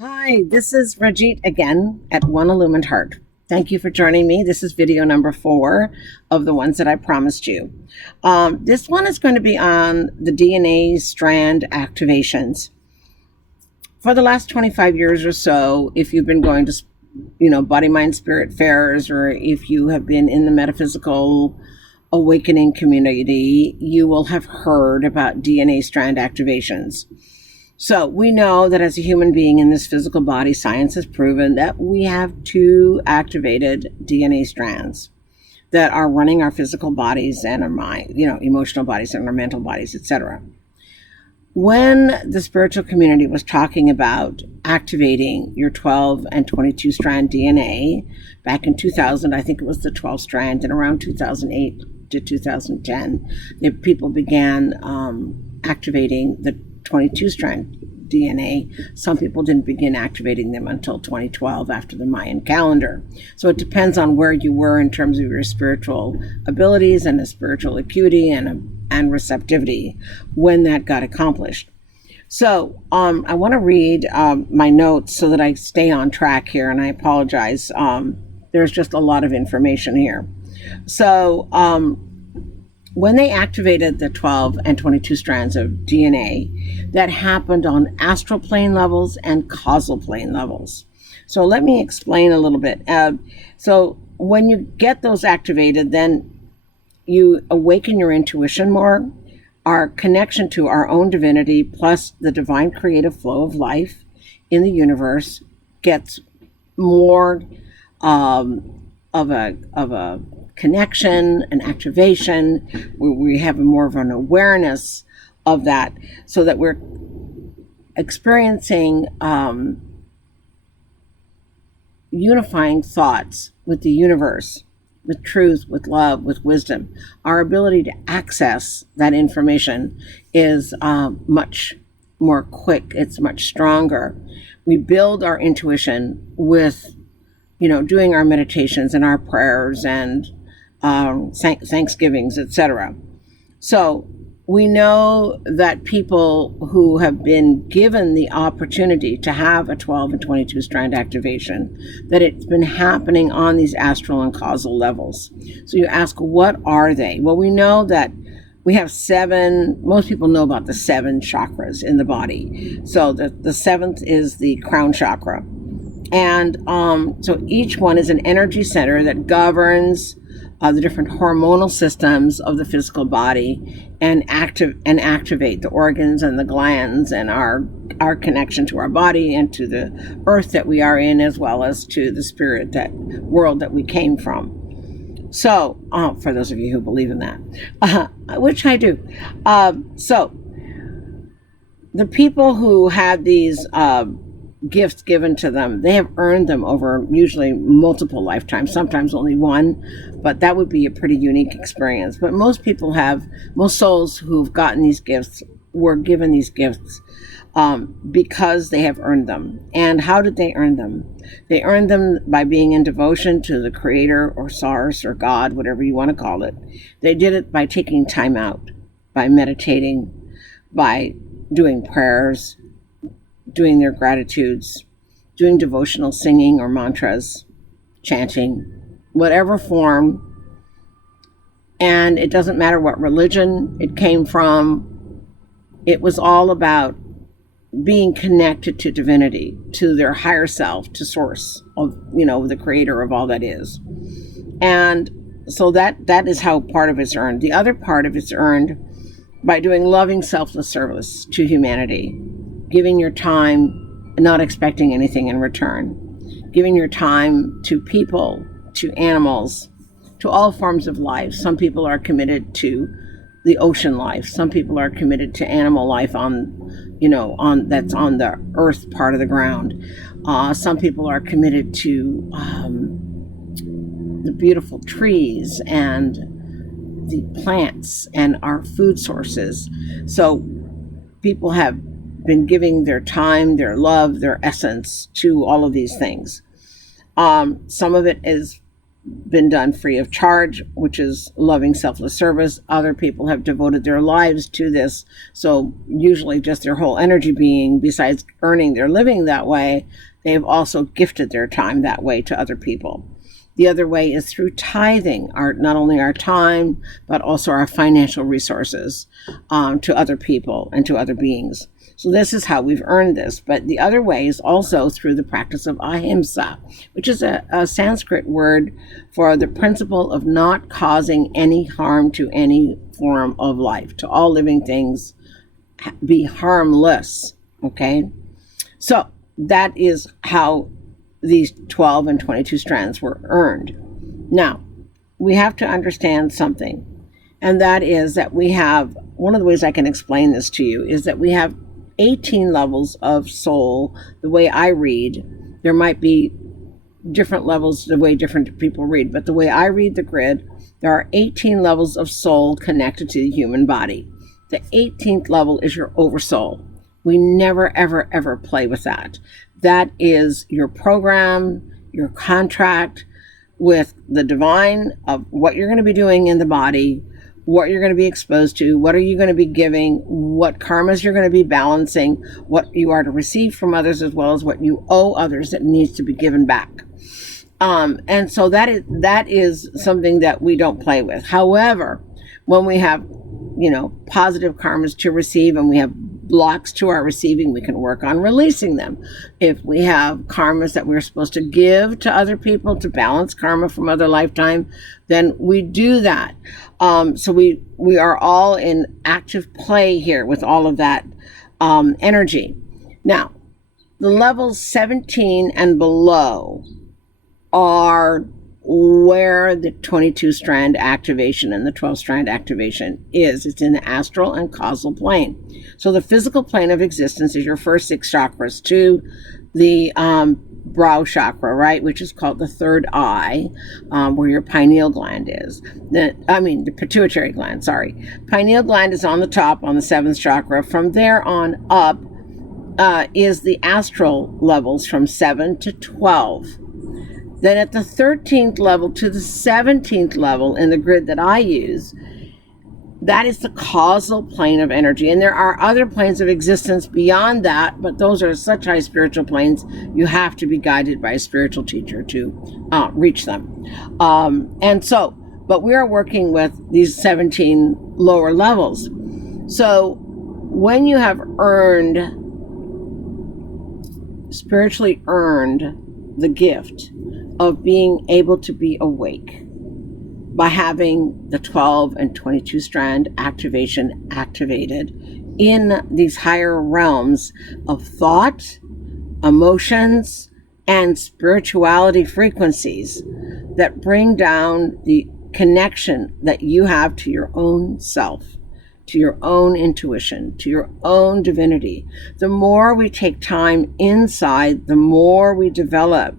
Hi, this is Rajith again at One Illumined Heart. Thank you for joining me. This is video number 4 of the ones that I promised you. This one is going to be on the DNA strand activations. For the last 25 years or so, if you've been going to, body, mind, spirit fairs, or if you have been in the metaphysical awakening community, you will have heard about DNA strand activations. So we know that as a human being in this physical body, science has proven that we have 2 activated DNA strands that are running our physical bodies and our mind, emotional bodies and our mental bodies, etc. When the spiritual community was talking about activating your 12 and 22 strand DNA back in 2000, I think it was the 12 strand, and around 2008 to 2010, people began activating the 22 strand DNA. Some people didn't begin activating them until 2012 after the Mayan calendar. So it depends on where you were in terms of your spiritual abilities and the spiritual acuity and receptivity when that got accomplished. So I want to read my notes so that I stay on track here, and I apologize. There's just a lot of information here. So when they activated the 12 and 22 strands of DNA, that happened on astral plane levels and causal plane levels. So let me explain a little bit. So when you get those activated, then you awaken your intuition more, our connection to our own divinity, plus the divine creative flow of life in the universe gets more of a connection, an activation. We have more of an awareness of that, so that we're experiencing unifying thoughts with the universe, with truth, with love, with wisdom. Our ability to access that information is much more quick. It's much stronger. We build our intuition with doing our meditations and our prayers and Thanksgivings, etc. So we know that people who have been given the opportunity to have a 12 and 22 strand activation, that it's been happening on these astral and causal levels. So you ask, what are they? Well, we know that we have 7. Most people know about the 7 chakras in the body. So the 7th is the crown chakra. And so each one is an energy center that governs the different hormonal systems of the physical body and activate the organs and the glands and our connection to our body and to the earth that we are in, as well as to the spirit, that world that we came from. So for those of you who believe in that, which I do. So the people who had these gifts given to them, they have earned them over usually multiple lifetimes, sometimes only one, but that would be a pretty unique experience. But most souls who've gotten these gifts were given these gifts because they have earned them. And how did they earn them? They earned them by being in devotion to the Creator or Source or God, whatever you want to call it. They did it by taking time out, by meditating, by doing prayers, doing their gratitudes, doing devotional singing or mantras, chanting, whatever form. And it doesn't matter what religion it came from. It was all about being connected to divinity, to their higher self, to source of, the creator of all that is. And so that is how part of it's earned. The other part of it's earned by doing loving, selfless service to humanity, giving your time and not expecting anything in return, giving your time to people, to animals, to all forms of life. Some people are committed to the ocean life. Some people are committed to animal life that's on the earth part of the ground. Some people are committed to the beautiful trees and the plants and our food sources. So people have been giving their time, their love, their essence to all of these things. Some of it is been done free of charge, which is loving selfless service. Other people have devoted their lives to this. So usually just their whole energy being, besides earning their living that way, they've also gifted their time that way to other people. The other way is through tithing, not only our time, but also our financial resources to other people and to other beings. So this is how we've earned this. But the other way is also through the practice of ahimsa, which is a Sanskrit word for the principle of not causing any harm to any form of life, to all living things, be harmless, okay? So that is how these 12 and 22 strands were earned. Now, we have to understand something, and that is that we have, one of the ways I can explain this to you is that we have 18 levels of soul. The way I read, there might be different levels the way different people read, but the way I read the grid, there are 18 levels of soul connected to the human body. The 18th level is your oversoul. We never, ever, ever play with that. That is your program, your contract with the divine of what you're going to be doing in the body, what you're going to be exposed to, what are you going to be giving, what karmas you're going to be balancing, what you are to receive from others, as well as what you owe others that needs to be given back. And so that is something that we don't play with. However, when we have, positive karmas to receive and we have blocks to our receiving, we can work on releasing them. If we have karmas that we're supposed to give to other people to balance karma from other lifetime, then we do that. So we are all in active play here with all of that energy. Now, the levels 17 and below are where the 22 strand activation and the 12 strand activation is. It's in the astral and causal plane. So the physical plane of existence is your first 6 chakras to the brow chakra, right, which is called the third eye, where your pineal gland is. The pituitary gland, sorry. Pineal gland is on the top on the 7th chakra. From there on up is the astral levels from 7 to 12. Then at the 13th level to the 17th level in the grid that I use, that is the causal plane of energy. And there are other planes of existence beyond that, but those are such high spiritual planes, you have to be guided by a spiritual teacher to reach them. But we are working with these 17 lower levels. So when you have spiritually earned the gift of being able to be awake by having the 12 and 22 strand activation activated in these higher realms of thought, emotions, and spirituality frequencies that bring down the connection that you have to your own self, to your own intuition, to your own divinity. The more we take time inside, the more we develop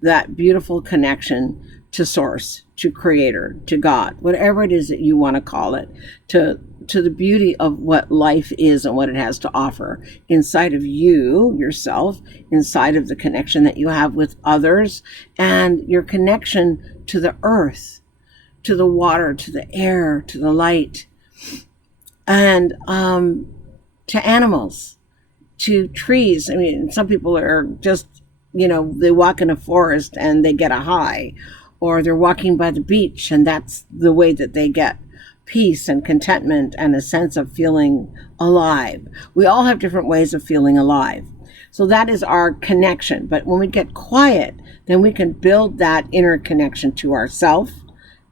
that beautiful connection to source, to creator, to God, whatever it is that you want to call it, to the beauty of what life is and what it has to offer inside of you, yourself, inside of the connection that you have with others, and your connection to the earth, to the water, to the air, to the light, and to animals, to trees. I mean, some people are just, they walk in a forest and they get a high, or they're walking by the beach and that's the way that they get peace and contentment and a sense of feeling alive. We all have different ways of feeling alive. So that is our connection. But when we get quiet, then we can build that inner connection to ourself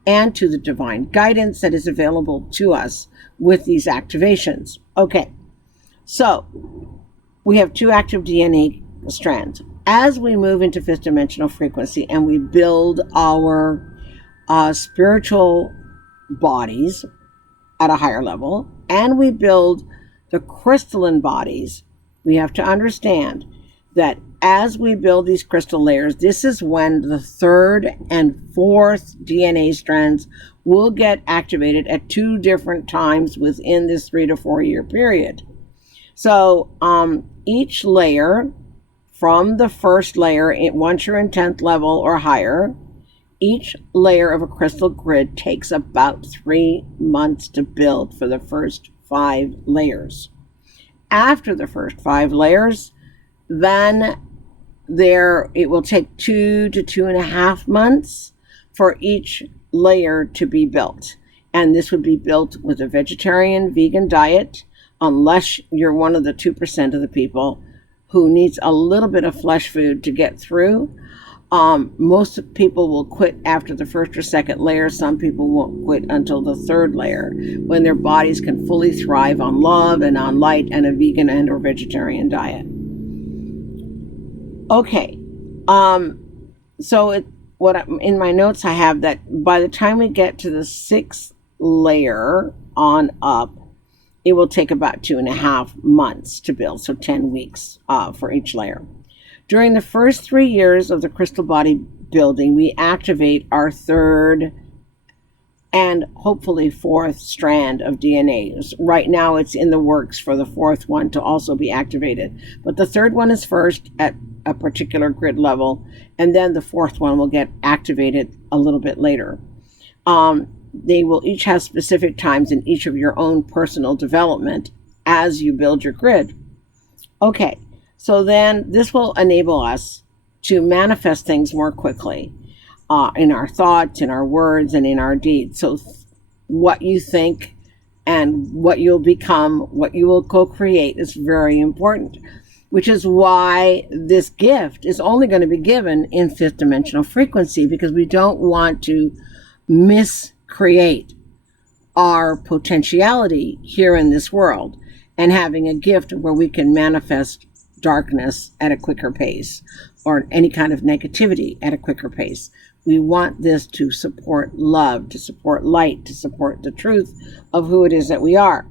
and to the divine guidance that is available to us with these activations. Okay, so we have 2 active DNA strands. As we move into 5th dimensional frequency and we build our spiritual bodies at a higher level, and we build the crystalline bodies, we have to understand that as we build these crystal layers, this is when the 3rd and 4th DNA strands will get activated at 2 different times within this 3 to 4 year period. So each layer, from the first layer, once you're in 10th level or higher, Each layer of a crystal grid takes about 3 months to build for the first 5 layers. After the first 5 layers, then it will take 2 to 2.5 months for each layer to be built. And this would be built with a vegetarian, vegan diet, unless you're one of the 2% of the people who needs a little bit of flesh food to get through. Most people will quit after the first or second layer. Some people won't quit until the 3rd layer, when their bodies can fully thrive on love and on light and a vegan and or vegetarian diet. Okay, so in my notes I have that by the time we get to the 6th layer on up, it will take about 2.5 months to build, so 10 weeks for each layer. During the first 3 years of the crystal body building, we activate our 3rd and hopefully 4th strand of DNA. Right now it's in the works for the 4th one to also be activated. But the 3rd one is first at a particular grid level, and then the 4th one will get activated a little bit later. They will each have specific times in each of your own personal development as you build your grid. Okay, so then this will enable us to manifest things more quickly in our thoughts, in our words, and in our deeds. So what you think and what you'll become, what you will co-create is very important, which is why this gift is only going to be given in 5th dimensional frequency, because we don't want to miscreate our potentiality here in this world and having a gift where we can manifest darkness at a quicker pace or any kind of negativity at a quicker pace. We want this to support love, to support light, to support the truth of who it is that we are.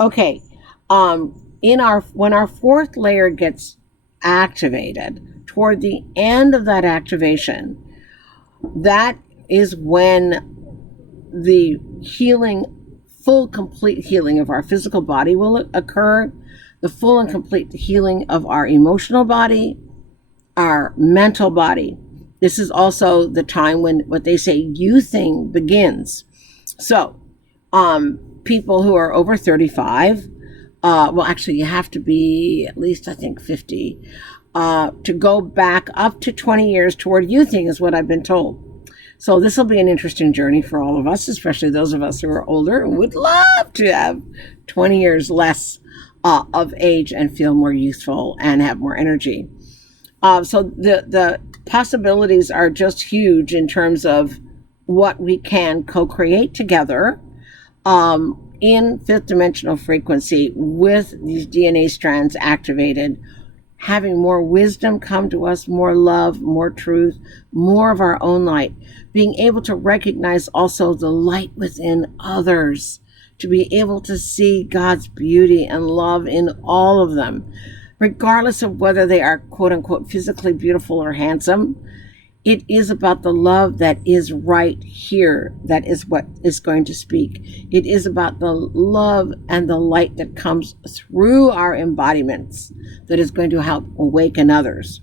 Okay, when our 4th layer gets activated, toward the end of that activation, that is when the healing, full, complete healing of our physical body will occur, the full and complete healing of our emotional body, our mental body. This is also the time when what they say youthing begins. So, people who are over 35, well, actually, you have to be at least, I think, 50, to go back up to 20 years toward youthing is what I've been told. So this will be an interesting journey for all of us, especially those of us who are older and would love to have 20 years less of age and feel more youthful and have more energy. So the possibilities are just huge in terms of what we can co-create together in 5th dimensional frequency with these DNA strands activated, having more wisdom come to us, more love, more truth, more of our own light, being able to recognize also the light within others, to be able to see God's beauty and love in all of them, regardless of whether they are quote unquote physically beautiful or handsome. It is about the love that is right here. That is what is going to speak. It is about the love and the light that comes through our embodiments that is going to help awaken others.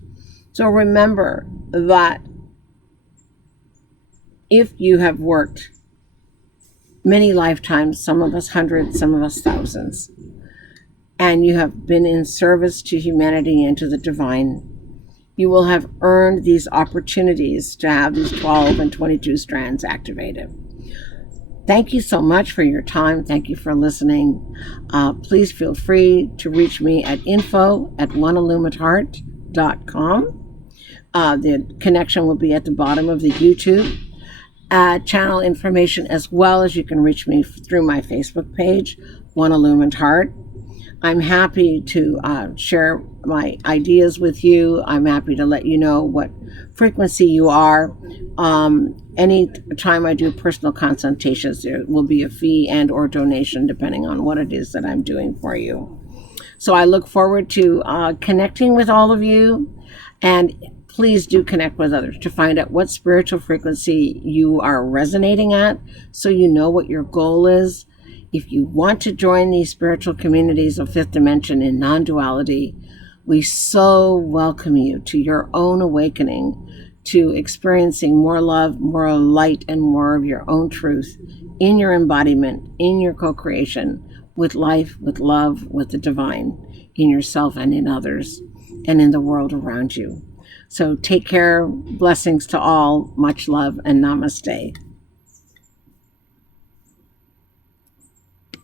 So remember that if you have worked many lifetimes, some of us hundreds, some of us thousands, and you have been in service to humanity and to the divine, you will have earned these opportunities to have these 12 and 22 strands activated. Thank you so much for your time. Thank you for listening. Please feel free to reach me at info@oneilluminatheart.com. The connection will be at the bottom of the YouTube channel information, as well as you can reach me through my Facebook page, One Illumined Heart. I'm happy to share my ideas with you. I'm happy to let you know what frequency you are. Any time I do personal consultations, there will be a fee and or donation depending on what it is that I'm doing for you. So I look forward to connecting with all of you, and please do connect with others to find out what spiritual frequency you are resonating at, so you know what your goal is. If you want to join these spiritual communities of 5th dimension in non-duality, we so welcome you to your own awakening, to experiencing more love, more light, and more of your own truth in your embodiment, in your co-creation with life, with love, with the divine, in yourself and in others, and in the world around you. So take care. Blessings to all. Much love and namaste.